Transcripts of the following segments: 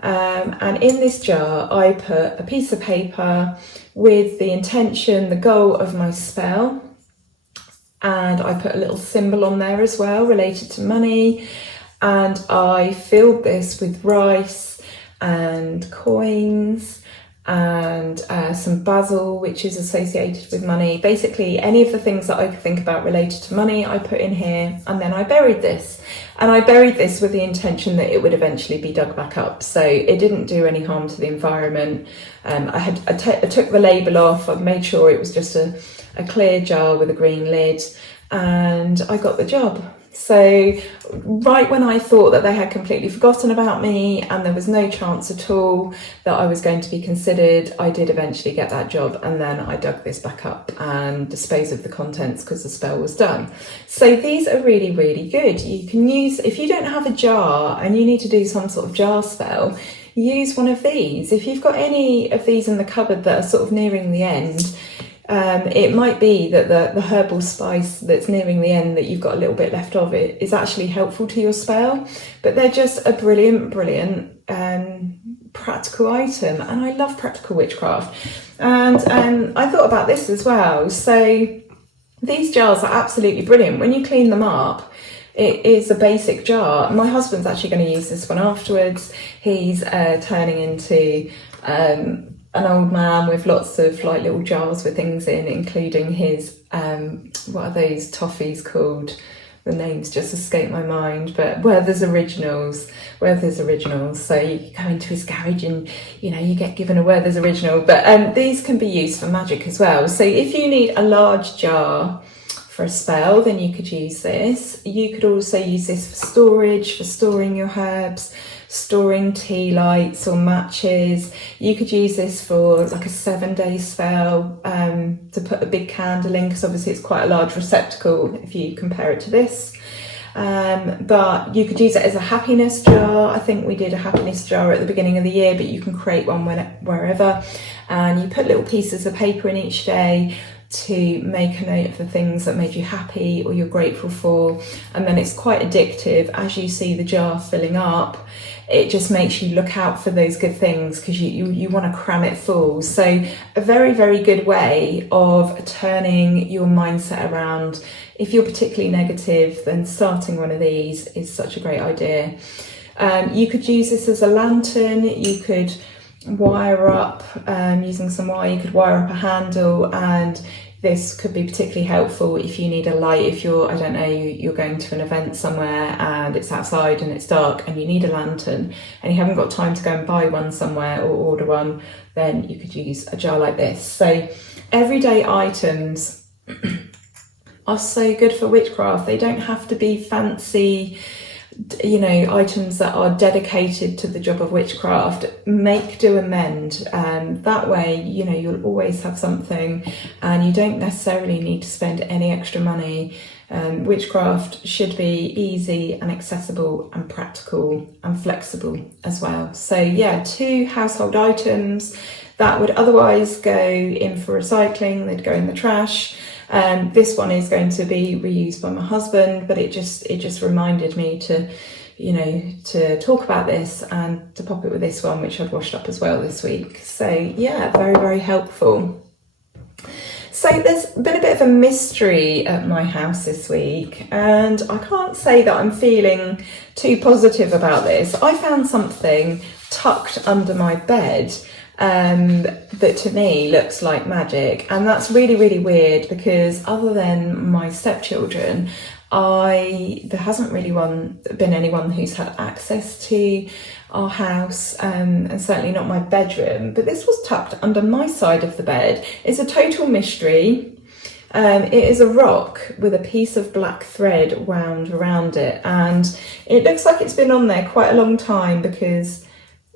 And in this jar, I put a piece of paper with the intention, the goal of my spell. And I put a little symbol on there as well related to money. And I filled this with rice and coins and some basil, which is associated with money. Basically, any of the things that I could think about related to money, I put in here, and then I buried this. And I buried this with the intention that it would eventually be dug back up. So it didn't do any harm to the environment. I took the label off. I made sure it was just a clear jar with a green lid, and I got the job. So right when I thought that they had completely forgotten about me and there was no chance at all that I was going to be considered, I did eventually get that job, and then I dug this back up and disposed of the contents because the spell was done. So these are really, really good. You can use, if you don't have a jar and you need to do some sort of jar spell, use one of these. If you've got any of these in the cupboard that are sort of nearing the end, it might be that the herbal spice that's nearing the end that you've got a little bit left of it is actually helpful to your spell. But they're just a brilliant practical item, and I love practical witchcraft. And I thought about this as well. So these jars are absolutely brilliant. When you clean them up, it is a basic jar. My husband's actually going to use this one afterwards. He's turning into an old man with lots of like little jars with things in, including his what are those toffees called? The names just escape my mind, but Werther's Originals. So you go into his garage and you get given a Werther's Original. But these can be used for magic as well. So if you need a large jar for a spell, then you could use this. You could also use this for storage, for storing your herbs, storing tea lights or matches. You could use this for like a 7-day spell, to put a big candle in, because obviously it's quite a large receptacle if you compare it to this. But you could use it as a happiness jar. I think we did a happiness jar at the beginning of the year, but you can create one wherever. And you put little pieces of paper in each day to make a note of the things that made you happy or you're grateful for. And then it's quite addictive. As you see the jar filling up, it just makes you look out for those good things, because you want to cram it full. So a very, very good way of turning your mindset around. If you're particularly negative, then starting one of these is such a great idea. You could use this as a lantern. You could wire up using some wire. You could wire up a handle, and this could be particularly helpful if you need a light. If you're, I don't know, you're going to an event somewhere and it's outside and it's dark and you need a lantern and you haven't got time to go and buy one somewhere or order one, then you could use a jar like this. So everyday items are so good for witchcraft. They don't have to be fancy, items that are dedicated to the job of witchcraft. Make, do, amend. That way, you'll always have something and you don't necessarily need to spend any extra money. Witchcraft should be easy and accessible and practical and flexible as well. So yeah, 2 household items that would otherwise go in for recycling. They'd go in the trash. This one is going to be reused by my husband, but it just reminded me to talk about this and to pop it with this one, which I've washed up as well this week. So yeah, very, very helpful. So there's been a bit of a mystery at my house this week, and I can't say that I'm feeling too positive about this. I found something tucked under my bed that to me looks like magic, and that's really, really weird, because other than my stepchildren, there hasn't really been anyone who's had access to our house, and certainly not my bedroom. But this was tucked under my side of the bed. It's a total mystery. It is a rock with a piece of black thread wound around it, and it looks like it's been on there quite a long time, because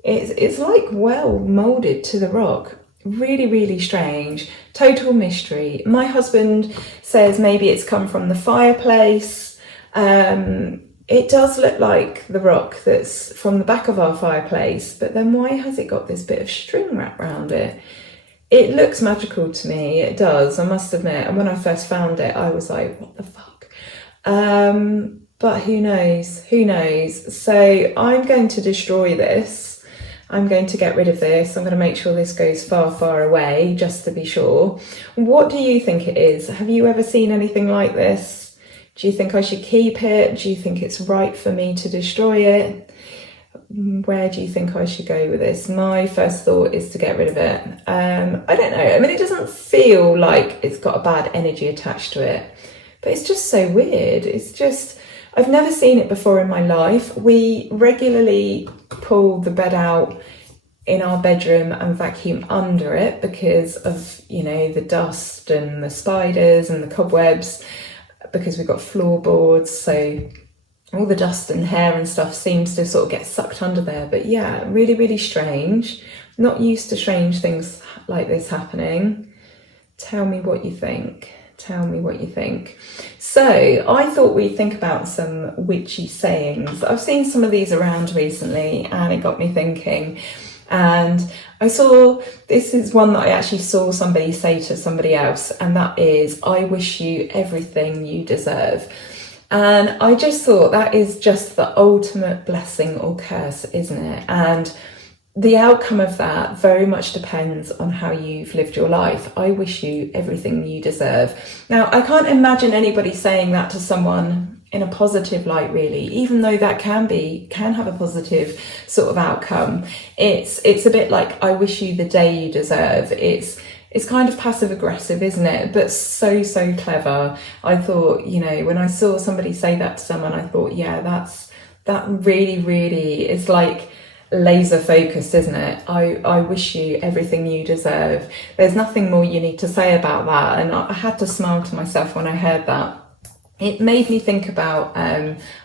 it's like well moulded to the rock. Really, really strange. Total mystery. My husband says maybe it's come from the fireplace. It does look like the rock that's from the back of our fireplace, but then why has it got this bit of string wrapped around it? It looks magical to me, it does, I must admit. And when I first found it, I was like, what the fuck? But who knows? So I'm going to destroy this. I'm going to get rid of this. I'm going to make sure this goes far, far away, just to be sure. What do you think it is? Have you ever seen anything like this? Do you think I should keep it? Do you think it's right for me to destroy it? Where do you think I should go with this? My first thought is to get rid of it. I don't know. I mean, it doesn't feel like it's got a bad energy attached to it, but it's just so weird. It's just, I've never seen it before in my life. We regularly pull the bed out in our bedroom and vacuum under it because of, you know, the dust and the spiders and the cobwebs, because we've got floorboards, so all the dust and hair and stuff seems to sort of get sucked under there. But yeah, really, really strange. Not used to strange things like this happening. Tell me what you think. Tell me what you think. So I thought we'd think about some witchy sayings. I've seen some of these around recently and it got me thinking. And I saw, this is one that I actually saw somebody say to somebody else, and that is, I wish you everything you deserve. And I just thought that is just the ultimate blessing or curse, isn't it? And the outcome of that very much depends on how you've lived your life. I wish you everything you deserve. Now, I can't imagine anybody saying that to someone in a positive light, really, even though that can have a positive sort of outcome. It's a bit like, I wish you the day you deserve. It's kind of passive aggressive, isn't it? But so, so clever. I thought, you know, when I saw somebody say that to someone, I thought, yeah, that really, really is like laser focused, isn't it? I wish you everything you deserve. There's nothing more you need to say about that. And I had to smile to myself when I heard that. It made me think about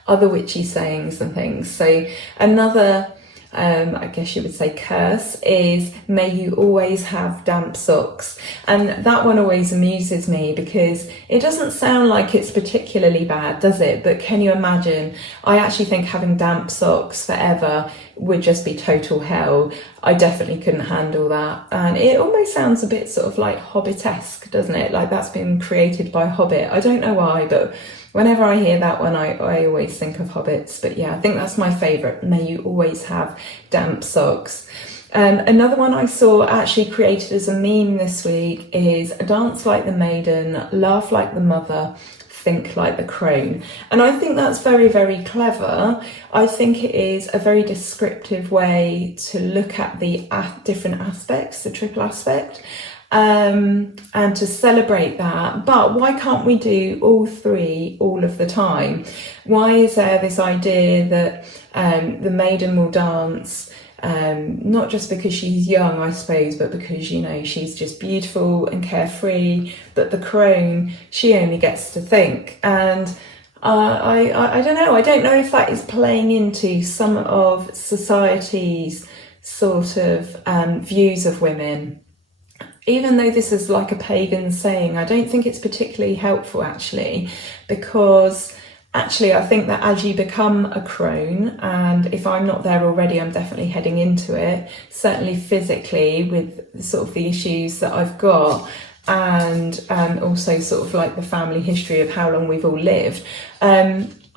other witchy sayings and things. So another, I guess you would say, curse is, may you always have damp socks. And that one always amuses me because it doesn't sound like it's particularly bad, does it? But can you imagine? I actually think having damp socks forever would just be total hell. I definitely couldn't handle that. And it almost sounds a bit sort of like Hobbit-esque, doesn't it? Like that's been created by Hobbit. I don't know why, but whenever I hear that one, I always think of hobbits. But yeah, I think that's my favourite. May you always have damp socks. Another one I saw actually created as a meme this week is, dance like the maiden, laugh like the mother, think like the crone. And I think that's very, very clever. I think it is a very descriptive way to look at the different aspects, the triple aspect. And to celebrate that. But why can't we do all three all of the time? Why is there this idea that the maiden will dance, not just because she's young, I suppose, but because, you know, she's just beautiful and carefree, but the crone, she only gets to think. And I don't know. I don't know if that is playing into some of society's sort of views of women. Even though this is like a pagan saying, I don't think it's particularly helpful actually, because actually I think that as you become a crone, and if I'm not there already, I'm definitely heading into it, certainly physically with sort of the issues that I've got, and also sort of like the family history of how long we've all lived.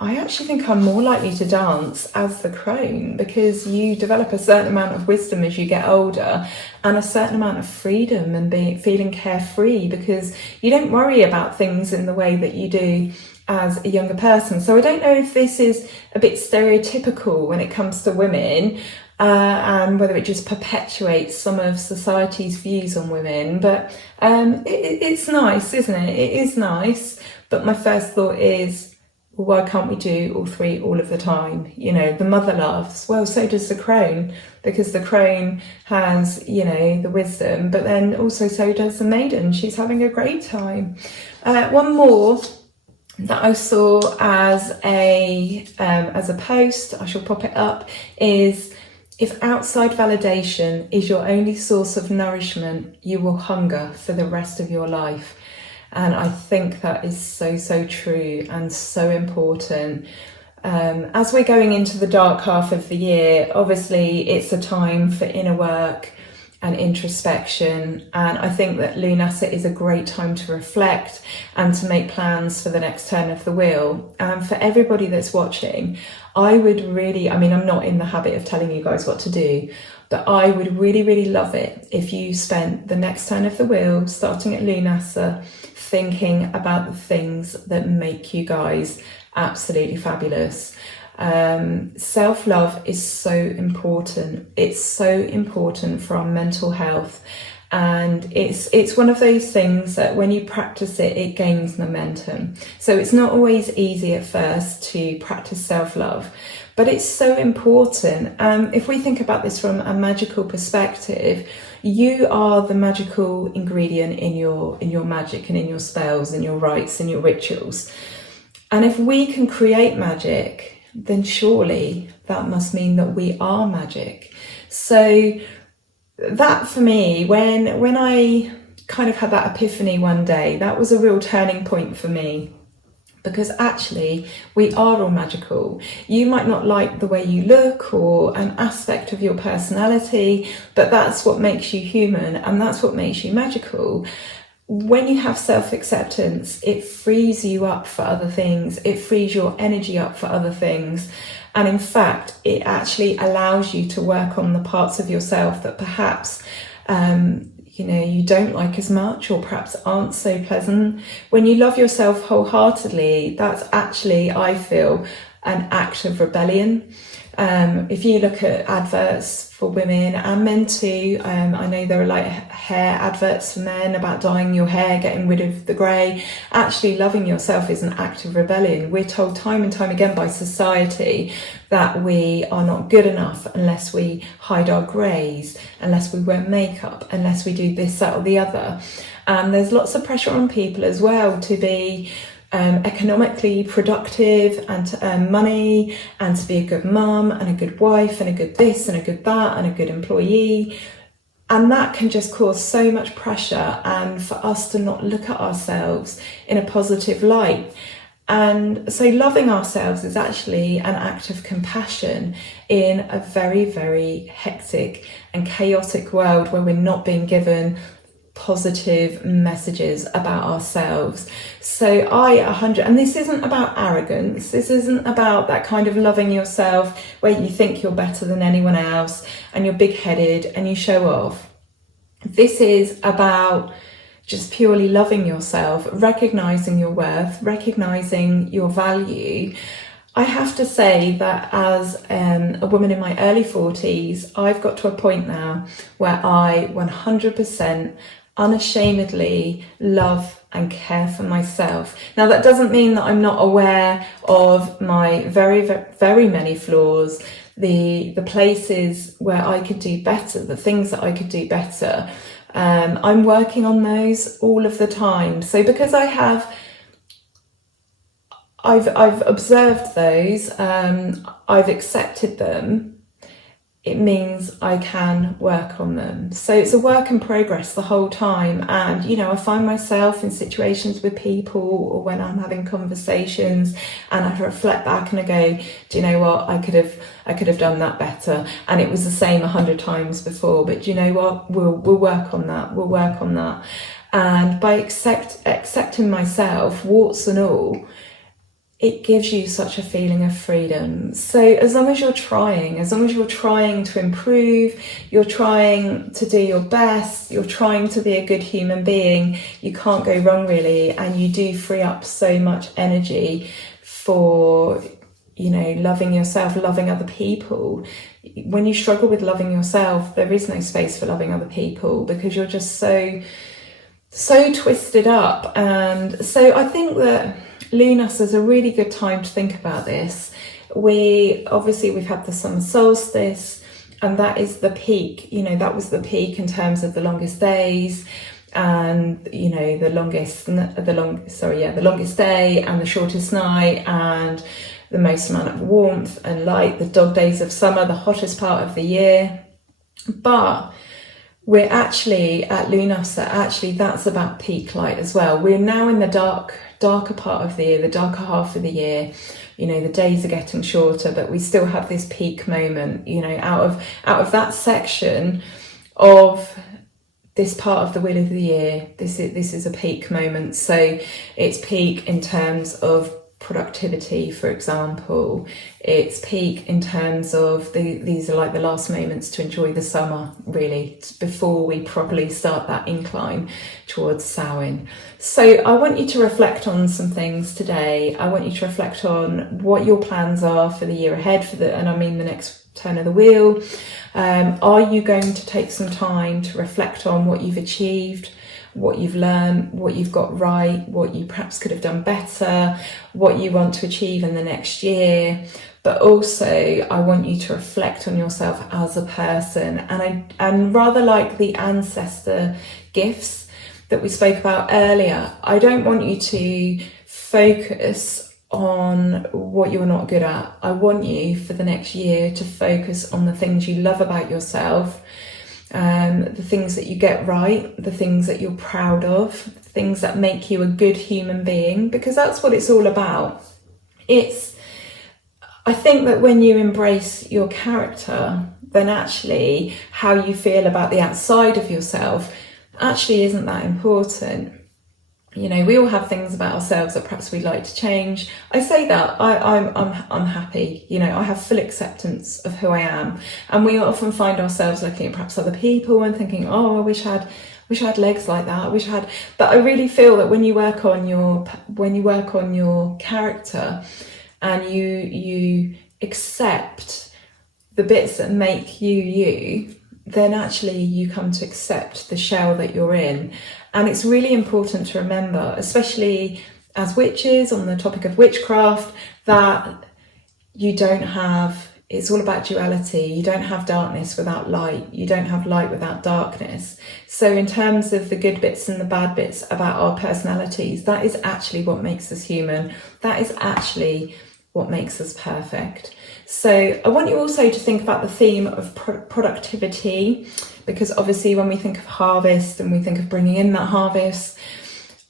I actually think I'm more likely to dance as the crone, because you develop a certain amount of wisdom as you get older and a certain amount of freedom and feeling carefree, because you don't worry about things in the way that you do as a younger person. So I don't know if this is a bit stereotypical when it comes to women, and whether it just perpetuates some of society's views on women. But it's nice, isn't it? It is nice. But my first thought is, well, why can't we do all three all of the time? You know, the mother laughs. Well, so does the crone, because the crone has, you know, the wisdom, but then also so does the maiden. She's having a great time. One more that I saw as a post, I shall pop it up, is, if outside validation is your only source of nourishment, you will hunger for the rest of your life. And I think that is so, so true and so important. As we're going into the dark half of the year, obviously it's a time for inner work and introspection. And I think that Lunasa is a great time to reflect and to make plans for the next turn of the wheel. And for everybody that's watching, I would really, I mean, I'm not in the habit of telling you guys what to do. But I would really, really love it if you spent the next turn of the wheel, starting at Lunasa, thinking about the things that make you guys absolutely fabulous. Self-love is so important. It's so important for our mental health. And it's one of those things that when you practice it, it gains momentum. So it's not always easy at first to practice self-love, but it's so important. If we think about this from a magical perspective, you are the magical ingredient in your magic and in your spells and your rites and your rituals. And if we can create magic, then surely that must mean that we are magic. So that for me, when I kind of had that epiphany one day, that was a real turning point for me, because actually we are all magical. You might not like the way you look or an aspect of your personality, but that's what makes you human and that's what makes you magical. When you have self-acceptance, it frees you up for other things. It frees your energy up for other things. And in fact, it actually allows you to work on the parts of yourself that perhaps, you don't like as much, or perhaps aren't so pleasant. When you love yourself wholeheartedly, that's actually, I feel, an act of rebellion. If you look at adverts for women and men too, I know there are like hair adverts for men about dyeing your hair, getting rid of the grey. Actually, loving yourself is an act of rebellion. We're told time and time again by society that we are not good enough unless we hide our greys, unless we wear makeup, unless we do this, that or the other. And there's lots of pressure on people as well to be economically productive and to earn money and to be a good mum and a good wife and a good this and a good that and a good employee. And that can just cause so much pressure, and for us to not look at ourselves in a positive light. And so loving ourselves is actually an act of compassion in a very, very hectic and chaotic world where we're not being given positive messages about ourselves. So and this isn't about arrogance, this isn't about that kind of loving yourself where you think you're better than anyone else and you're big-headed and you show off. This is about just purely loving yourself, recognizing your worth, recognizing your value. I have to say that as a woman in my early 40s, I've got to a point now where I 100% unashamedly love and care for myself. Now, that doesn't mean that I'm not aware of my very, very many flaws, the places where I could do better, the things that I could do better. I'm working on those all of the time. So because I've observed those, I've accepted them, it means I can work on them. So it's a work in progress the whole time. And, I find myself in situations with people or when I'm having conversations and I reflect back and I go, do you know what? I could have done that better. And it was the same 100 times before, but do you know what? We'll work on that. We'll work on that. And by accepting myself, warts and all, it gives you such a feeling of freedom. So as long as you're trying to improve, you're trying to do your best, you're trying to be a good human being, you can't go wrong really. And you do free up so much energy for, loving yourself, loving other people. When you struggle with loving yourself, there is no space for loving other people because you're just so twisted up. And so I think that Lunas is a really good time to think about this. We've had the summer solstice, and that is the peak. That was the peak in terms of the longest days, and the longest day and the shortest night, and the most amount of warmth and light. The dog days of summer, the hottest part of the year. But we're actually at Lunasa, that's about peak light as well. We're now in the darker part of the year, the darker half of the year. The days are getting shorter, but we still have this peak moment, out of that section of this part of the wheel of the year. This is a peak moment. So it's peak in terms of productivity, for example. It's peak in terms of these are like the last moments to enjoy the summer, really, before we properly start that incline towards Samhain. So I want you to reflect on some things today. I want you to reflect on what your plans are for the year ahead, and I mean the next turn of the wheel. Are you going to take some time to reflect on what you've achieved, what you've learned, what you've got right, what you perhaps could have done better, what you want to achieve in the next year? But also, I want you to reflect on yourself as a person. And rather like the ancestor gifts that we spoke about earlier, I don't want you to focus on what you're not good at. I want you for the next year to focus on the things you love about yourself, the things that you get right, the things that you're proud of, things that make you a good human being, because that's what it's all about. I think that when you embrace your character, then actually how you feel about the outside of yourself actually isn't that important. You know, we all have things about ourselves that perhaps we'd like to change. I say that I'm happy. You know, I have full acceptance of who I am, and we often find ourselves looking at perhaps other people and thinking, "Oh, I wish I had legs like that. I wish I had." But I really feel that when you work on your character, and you accept the bits that make you, then actually you come to accept the shell that you're in. And it's really important to remember, especially as witches, on the topic of witchcraft, that it's all about duality. You don't have darkness without light. You don't have light without darkness. So in terms of the good bits and the bad bits about our personalities, that is actually what makes us human. That is actually what makes us perfect. So I want you also to think about the theme of productivity, because obviously when we think of harvest and we think of bringing in that harvest,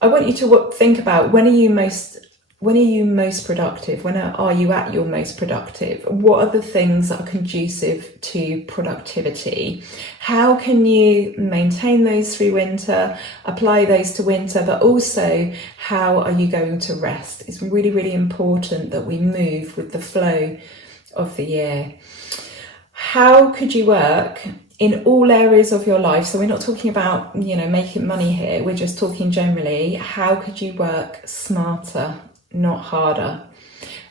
I want you to think about when are you most productive? When are you at your most productive? What are the things that are conducive to productivity? How can you maintain those through winter, apply those to winter, but also how are you going to rest? It's really, really important that we move with the flow of the year. How could you work in all areas of your life? So we're not talking about, making money here. We're just talking generally. How could you work smarter, not harder?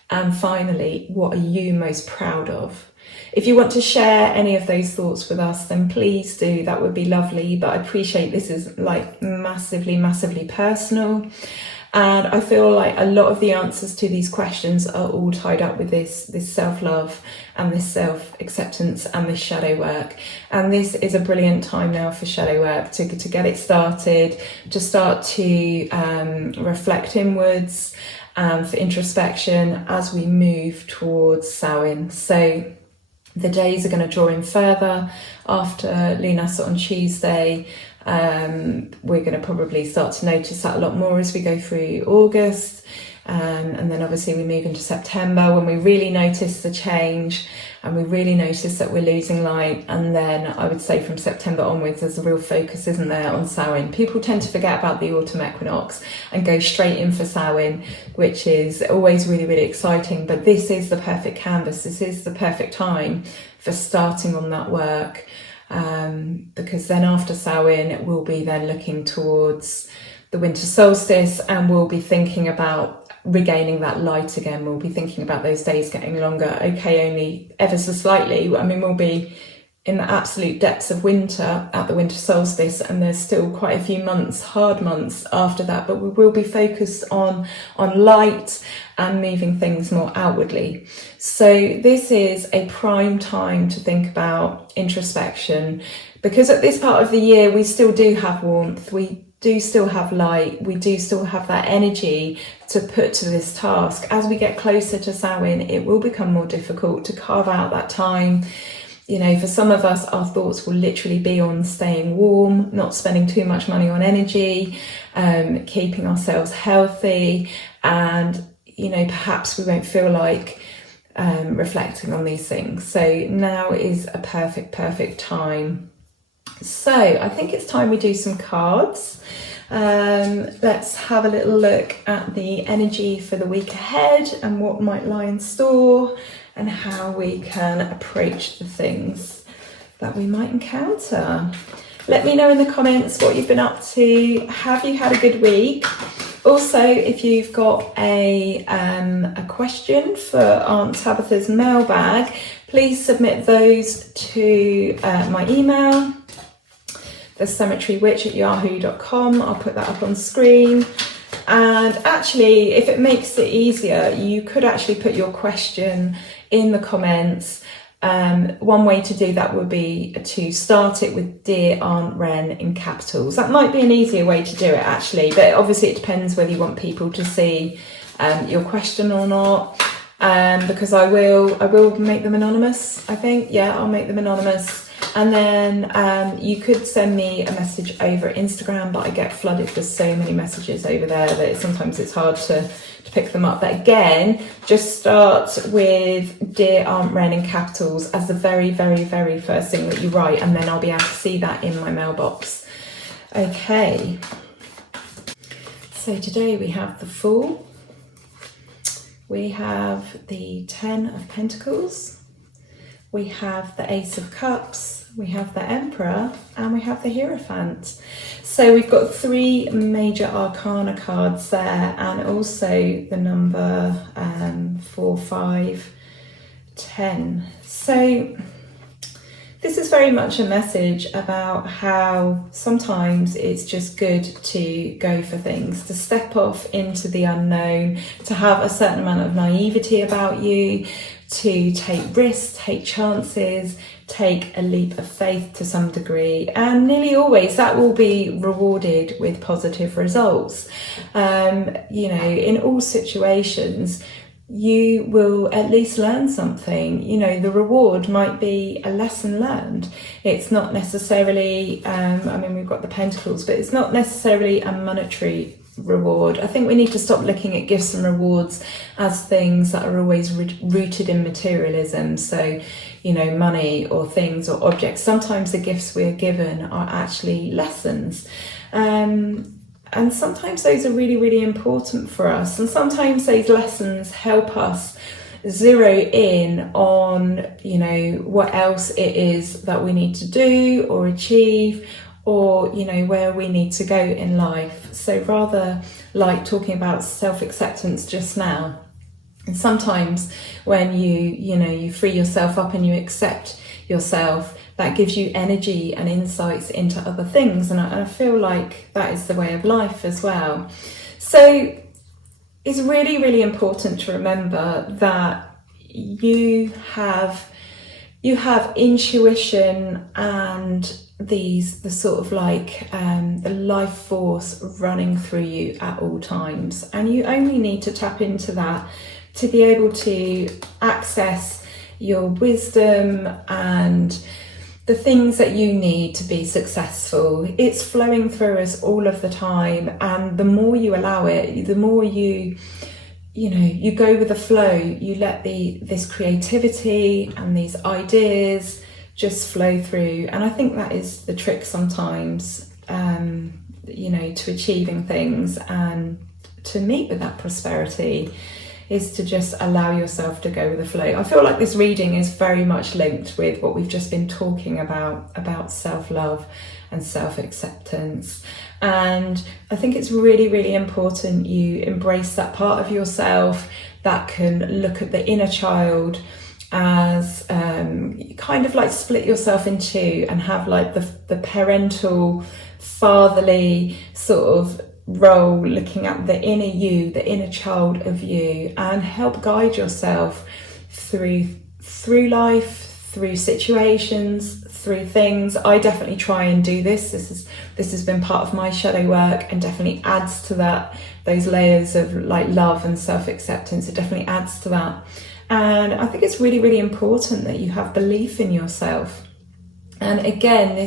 And finally, what are you most proud of? If you want to share any of those thoughts with us, then please do. That would be lovely. But I appreciate this is like massively, massively personal. And I feel like a lot of the answers to these questions are all tied up with this self-love and this self-acceptance and this shadow work. And this is a brilliant time now for shadow work, to get it started, to start to reflect inwards, for introspection as we move towards Samhain. So the days are going to draw in further after Lunas on Tuesday. We're going to probably start to notice that a lot more as we go through August, and then obviously we move into September, when we really notice the change and we really notice that we're losing light. And then I would say from September onwards there's a real focus, isn't there, on Samhain. People tend to forget about the autumn equinox and go straight in for Samhain, which is always really, really exciting. But this is the perfect canvas, this is the perfect time for starting on that work. Because then after Samhain we'll be then looking towards the winter solstice, and we'll be thinking about regaining that light again. We'll be thinking about those days getting longer, only ever so slightly. I mean, we'll be in the absolute depths of winter at the winter solstice, and there's still quite a few months, hard months after that, but we will be focused on light and moving things more outwardly. So this is a prime time to think about introspection, because at this part of the year we still do have warmth, we do still have light, we do still have that energy to put to this task. As we get closer to Samhain, it will become more difficult to carve out that time. For some of us, our thoughts will literally be on staying warm, not spending too much money on energy, keeping ourselves healthy, and perhaps we won't feel like reflecting on these things. So now is a perfect time. So I think it's time we do some cards. Let's have a little look at the energy for the week ahead and what might lie in store and how we can approach the things that we might encounter. Let me know in the comments what you've been up to. Have you had a good week? Also, if you've got a question for Aunt Tabitha's mailbag, please submit those to my email, thecemeterywitch@yahoo.com. I'll put that up on screen. And actually, if it makes it easier, you could actually put your question in the comments. One way to do that would be to start it with Dear Aunt Wren in capitals. That might be an easier way to do it actually, but obviously it depends whether you want people to see your question or not. Because I will make them anonymous, I think. Yeah, I'll make them anonymous. And then you could send me a message over Instagram, but I get flooded with so many messages over there that sometimes it's hard to pick them up. But again, just start with Dear Aunt Wren in capitals as the very, very, very first thing that you write, and then I'll be able to see that in my mailbox. Okay. So today we have the Fool. We have the Ten of Pentacles. We have the Ace of Cups. We have the Emperor, and we have the Hierophant. So we've got 3 major arcana cards there, and also the number 4, 5, 10. So this is very much a message about how sometimes it's just good to go for things, to step off into the unknown, to have a certain amount of naivety about you, to take risks, take chances, take a leap of faith to some degree, and nearly always that will be rewarded with positive results. In all situations, you will at least learn something. The reward might be a lesson learned. It's not necessarily, we've got the Pentacles, but it's not necessarily a monetary reward. I think we need to stop looking at gifts and rewards as things that are always rooted in materialism. So, money or things or objects. Sometimes the gifts we're given are actually lessons. And sometimes those are really, really important for us. And sometimes those lessons help us zero in on, what else it is that we need to do or achieve, or where we need to go in life. So rather like talking about self-acceptance just now, and sometimes when you free yourself up and you accept yourself, that gives you energy and insights into other things, and I feel like that is the way of life as well. So it's really, really important to remember that you have intuition and the sort of the life force running through you at all times, and you only need to tap into that to be able to access your wisdom and the things that you need to be successful. It's flowing through us all of the time, and the more you allow it, the more you go with the flow. You let this creativity and these ideas just flow through. And I think that is the trick sometimes, to achieving things and to meet with that prosperity, is to just allow yourself to go with the flow. I feel like this reading is very much linked with what we've just been talking about self-love and self-acceptance. And I think it's really, really important you embrace that part of yourself that can look at the inner child as kind of like split yourself in two and have like the parental, fatherly sort of role, looking at the inner you, the inner child of you, and help guide yourself through life, through situations, through things. I definitely try and do this. This has been part of my shadow work and definitely adds to that, those layers of like love and self-acceptance. It definitely adds to that. And I think it's really, really important that you have belief in yourself. And again,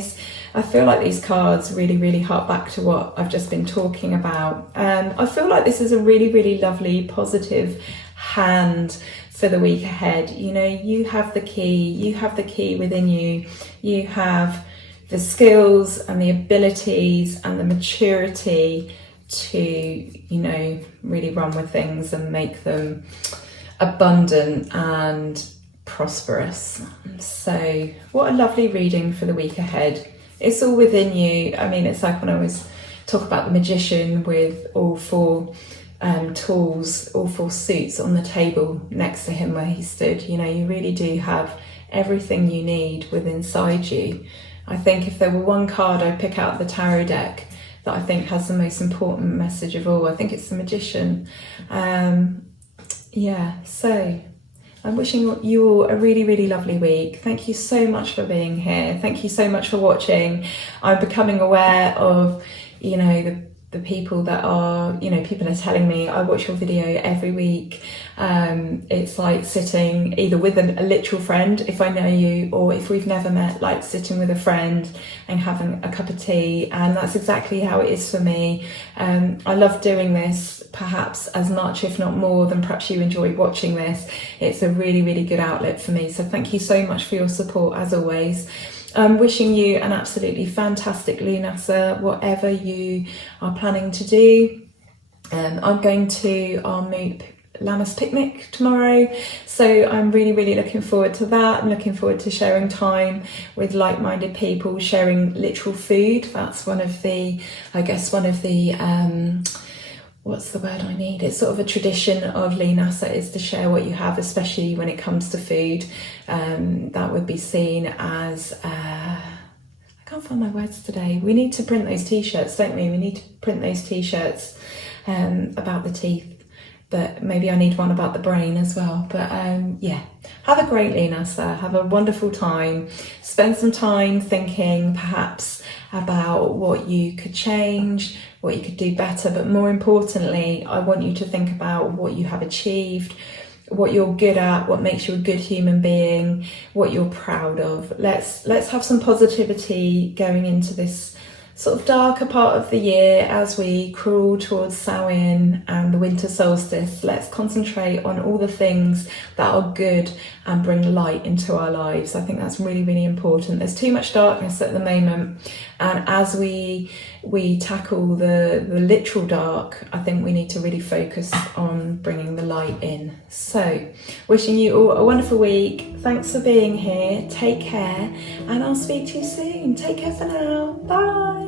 I feel like these cards really, really hark back to what I've just been talking about. I feel like this is a really, really lovely, positive hand for the week ahead. You have the key within you. You have the skills and the abilities and the maturity to, you know, really run with things and make them abundant and prosperous. So what a lovely reading for the week ahead. It's all within you. I mean, it's like when I always talk about the magician with all four tools, all four suits on the table next to him where he stood. You know, you really do have everything you need within inside you. I think if there were one card I'd pick out of the tarot deck that I think has the most important message of all, I think it's the Magician. Yeah, so I'm wishing you all a really, really lovely week. Thank you so much for being here. Thank you so much for watching. I'm becoming aware of, you know, the people that are, you know, people are telling me, I watch your video every week. It's like sitting either with a literal friend, if I know you, or if we've never met, like sitting with a friend and having a cup of tea. And that's exactly how it is for me. I love doing this perhaps as much, if not more, than perhaps you enjoy watching this. It's a really, really good outlet for me. So thank you so much for your support as always. I'm wishing you an absolutely fantastic Lunasa, whatever you are planning to do. I'm going to our Moop Lammas picnic tomorrow, so I'm really, really looking forward to that. I'm looking forward to sharing time with like-minded people, sharing literal food. That's one of the, I guess, what's the word I need? It's sort of a tradition of Lunasa is to share what you have, especially when it comes to food. That would be seen as, I can't find my words today. We need to print those t-shirts, don't we? We need to print those t-shirts about the teeth. But maybe I need one about the brain as well. But yeah, have a great Lunasa, have a wonderful time. Spend some time thinking perhaps about what you could change, what you could do better. But more importantly, I want you to think about what you have achieved, what you're good at, what makes you a good human being, what you're proud of. Let's have some positivity going into this sort of darker part of the year as we crawl towards Samhain and the winter solstice. Let's concentrate on all the things that are good and bring light into our lives. I think that's really, really important. There's too much darkness at the moment, and as we tackle the literal dark, I think we need to really focus on bringing the light in. So wishing you all a wonderful week. Thanks for being here. Take care, and I'll speak to you soon. Take care for now. Bye.